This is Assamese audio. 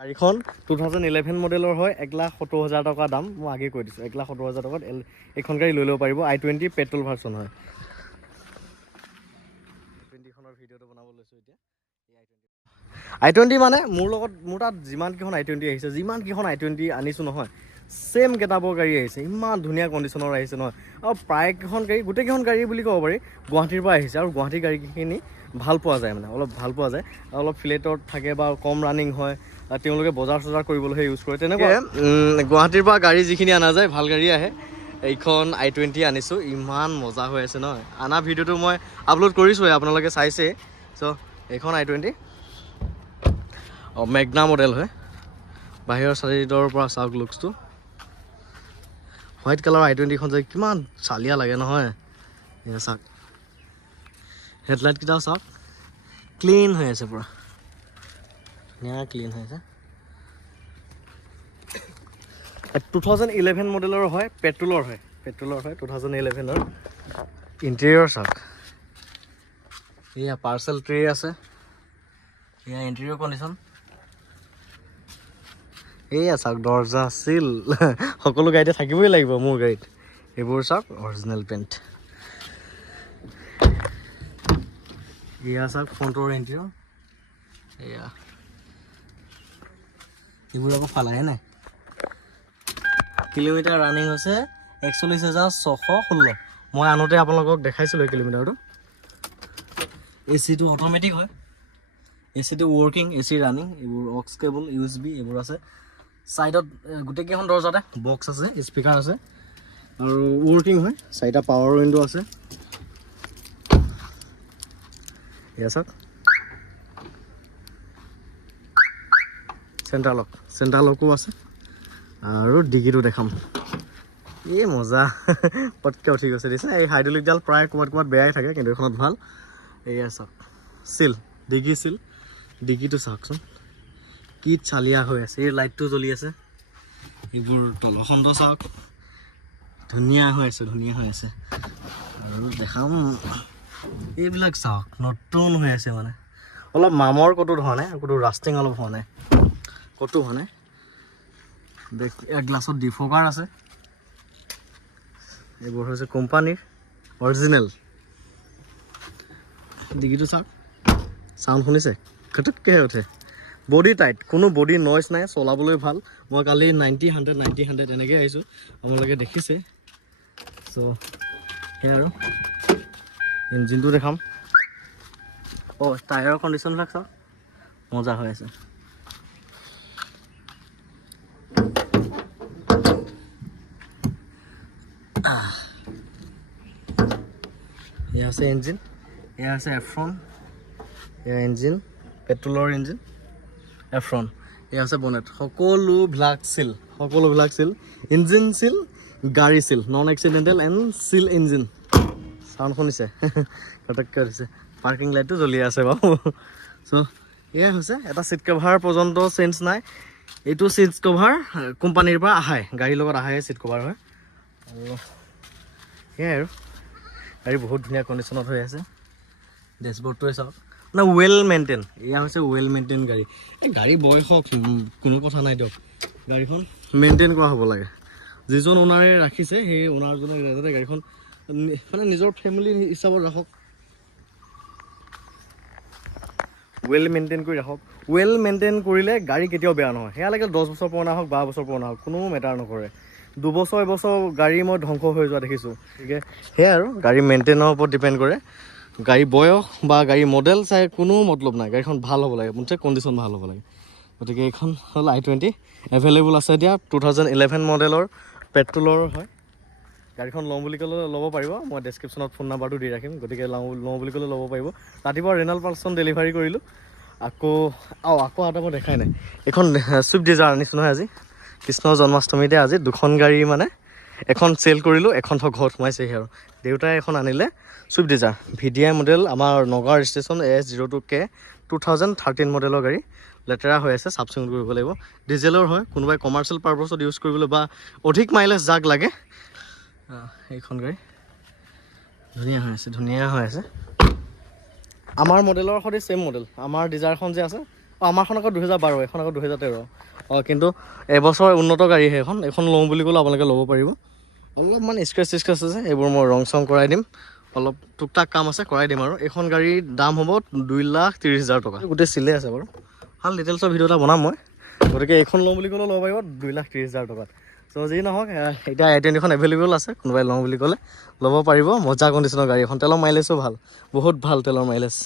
গাড়ীখন 2011 মডেলৰ হয় 1,70,000 টকা দাম মই আগে কৈ দিছোঁ 1,70,000 টকাত এইখন গাড়ী লৈ ল'ব পাৰিব i20 পেট্ৰল ভাৰ্চন হয় i20খনৰ ভিডিঅ'টো বনাব লৈছোঁ এতিয়া i20 মানে মোৰ তাত যিমান কেইখন i20 আহিছে যিমান কেইখন i20 আনিছোঁ নহয় সেম গেটাপৰ গাড়ী আহিছে ইমান ধুনীয়া কণ্ডিশ্যনৰ আহিছে নহয় আৰু প্ৰায়কেইখন গাড়ী গোটেইকেইখন গাড়ী বুলি ক'ব পাৰি গুৱাহাটীৰ পৰা আহিছে আৰু গুৱাহাটীৰ গাড়ীখিনি ভাল পোৱা যায় মানে অলপ ভাল পোৱা যায় অলপ ফ্লেটত থাকে বা কম ৰানিং হয় তেওঁলোকে বজাৰ চজাৰ কৰিবলৈহে ইউজ কৰে তেনেকুৱা গুৱাহাটীৰ পৰা গাড়ী যিখিনি অনা যায় ভাল গাড়ী আহে এইখন i20 আনিছোঁ ইমান মজা হৈ আছে নহয় আনা ভিডিঅ'টো মই আপলোড কৰিছোঁহে আপোনালোকে চাইছে চ' এইখন i20 মেগনা মডেল হয় বাহিৰৰ চাইডৰ পৰা চাওক লুকছটো হোৱাইট কালাৰ i20খন যে কিমান চালিয়া লাগে নহয় এয়া চাওক হেডলাইটকেইটাও চাওক ক্লিন হৈ আছে পুৰা ধুনীয়া ক্লিন হৈ আছে 2011 মডেলৰ হয় পেট্ৰলৰ হয় 2011ৰ ইণ্টেৰিয়ৰ চাওক এয়া পাৰ্চেল ট্ৰে আছে এয়া ইণ্টেৰিয়ৰ কণ্ডিশ্যন এয়া চাওক দৰ্জা চিল সকলো গাড়ীতে থাকিবই লাগিব মোৰ গাড়ীত এইবোৰ চাওক অৰিজিনেল পেইণ্ট এয়া চাওক ফ্ৰণ্টৰ ইণ্টেৰিয়ৰ এয়া এইবোৰ আকৌ ফালাহে নাই কিলোমিটাৰ ৰানিং হৈছে 41,616 মই আনোতে আপোনালোকক দেখাইছিলোঁ এই কিলোমিটাৰটো এচিটো অট'মেটিক হয় এচিটো ৱৰ্কিং এচি ৰানিং এইবোৰ অক্স কেবল USB এইবোৰ আছে সাইডত গোটেইকেইখন দৰজাতে বক্স আছে স্পিকাৰ আছে আৰু ৱৰ্কিং হয় চাৰিটা পাৱাৰ উইণ্ডো আছে এয়া চাওক চেণ্টাৰ লকো আছে আৰু ডিগিটো দেখাম এই মজা পটকৈ উঠি গৈছে দিছে এই হাইড্ৰলিকডাল প্ৰায় ক'ৰবাত বেয়াই থাকে কিন্তু এইখনত ভাল এয়া চাওক চিল ডিগিটো চাওকচোন কি চালিয়া হৈ আছে এই লাইটটো জ্বলি আছে এইবোৰ তলখণ্ড চাওক ধুনীয়া হৈ আছে আৰু দেখাম এইবিলাক চাওক নতুন হৈ আছে মানে অলপ মামৰ ক'তো হোৱা নাই ক'তো ৰাষ্টিং অলপ হোৱা নাই ক'তো হোৱা নাই গ্লাছত ডিফগাৰ আছে এইবোৰ হৈছে কোম্পানীৰ অৰিজিনেল ডিগিটো চাওক চাউণ্ড শুনিছে খটককৈ উঠে বডি টাইট কোনো বডি নইজ নাই চলাবলৈ ভাল মই কালি 90 100 এনেকৈ আহিছোঁ আপোনালোকে দেখিছে চ' সেয়া আৰু ইঞ্জিনটো দেখাম টায়াৰৰ কণ্ডিশ্যনবিলাক চাওক মজা হৈ আছে এয়া আছে ইঞ্জিন এয়া আছে এফ্ৰন এয়া ইঞ্জিন পেট্ৰলৰ ইঞ্জিন এফ্ৰন এয়া আছে বনেট সকলোবিলাক চিল ইঞ্জিন চিল গাড়ী chill non accidental and chill engine sound শুনিছে কটককৈ উঠিছে পাৰ্কিং লাইটটো জ্বলি আছে বাৰু চ' এয়াই হৈছে এটা ছিট কভাৰ পৰ্যন্ত চেঞ্জ নাই এইটো ছিট কভাৰ কোম্পানীৰ পৰা আহে গাড়ীৰ লগত আহে ছিট কভাৰ হয় আৰু সেয়াই আৰু গাড়ী বহুত ধুনীয়া কণ্ডিশ্যনত হৈ আছে ডেছবৰ্ডটোৱে চাওক মানে ৱেল মেইনটেইন এয়া হৈছে ৱেল মেইনটেইন গাড়ী এই গাড়ী বয়স কোনো কথা নাই দিয়ক গাড়ীখন মেইনটেইন কৰা হ'ব লাগে যিজন অ'নাৰে ৰাখিছে সেই অ'নাৰজনে যাতে গাড়ীখন মানে নিজৰ ফেমিলি হিচাপত ৰাখক ৱেল মেইনটেইন কৰি ৰাখক ৱেল মেইনটেইন কৰিলে গাড়ী কেতিয়াও বেয়া নহয় সেয়া লাগে 10 বছৰ পুৰণা হওক 12 বছৰ পুৰণা হওক কোনো মেটাৰ নকৰে 2 বছৰ এবছৰ গাড়ী মই ধ্বংস হৈ যোৱা দেখিছোঁ গতিকে সেয়াই আৰু গাড়ী মেইনটেইনৰ ওপৰত ডিপেণ্ড কৰে গাড়ী বয়স বা গাড়ী মডেল চাই কোনো মতলব নাই গাড়ীখন ভাল হ'ব লাগে মুঠতে কণ্ডিশ্যন ভাল হ'ব লাগে গতিকে এইখন হ'ল i20 এভেইলেবল আছে এতিয়া 2011 মডেলৰ পেট্ৰলৰ হয় গাড়ীখন লওঁ বুলি ক'লে ল'ব পাৰিব মই ডেছক্ৰিপশ্যনত ফোন নাম্বাৰটো দি ৰাখিম গতিকে লওঁ বুলি ক'লে ল'ব পাৰিব ৰাতিপুৱা ৰেনাল্ট পালছন ডেলিভাৰী কৰিলোঁ আকৌ এটা মই দেখাই নাই এইখন ছুইফ্ট ডিজাৰ আনিছোঁ নহয় আজি কৃষ্ণ জন্মাষ্টমীতে আজি দুখন গাড়ী মানে এখন চেল কৰিলোঁ এখন ঘৰত সোমাইছেহি আৰু দেউতাই এখন আনিলে ছুইফ্ট ডিজাৰ VDI মডেল আমাৰ নগাঁও ৰেজিষ্ট্ৰেশ্যন AS02K 2013 মডেলৰ গাড়ী লেতেৰা হৈ আছে চাফ চিকুণ কৰিব লাগিব ডিজেলৰ হয় কোনোবাই কমাৰ্চিয়েল পাৰপাছত ইউজ কৰিবলৈ বা অধিক মাইলেজ যাক লাগে এইখন গাড়ী ধুনীয়া হৈ আছে আমাৰ মডেলৰ সৈতে চেম মডেল আমাৰ ডিজাৰখন যে আছে আমাৰখন আকৌ 2012, এখন আকৌ 2013। কিন্তু এবছৰ উন্নত গাড়ী সেইখন, এইখন লওঁ বুলি ক'লেও আপোনালোকে ল'ব পাৰিব। অলপমান স্ক্ৰেচ চিস্ক্ৰেচ আছে, এইবোৰ মই ৰং চং কৰাই দিম, অলপ টুকটাক কাম আছে কৰাই দিম আৰু। এইখন গাড়ীৰ দাম হ'ব 2,30,000 টকা। গোটেই চিলে আছে বাৰু, ভাল ডিটেইলছৰ ভিডিঅ' এটা বনাম মই। গতিকে এইখন লওঁ বুলি ক'লেও ল'ব পাৰিব 2,30,000 টকাত। চ' যি নহওক, এতিয়া i20খন এভেইলেবল আছে, কোনোবাই লওঁ বুলি ক'লে ল'ব পাৰিব। মজা কণ্ডিশ্যনৰ গাড়ী এখন, তেলৰ মাইলেজো ভাল, বহুত ভাল তেলৰ মাইলেজ।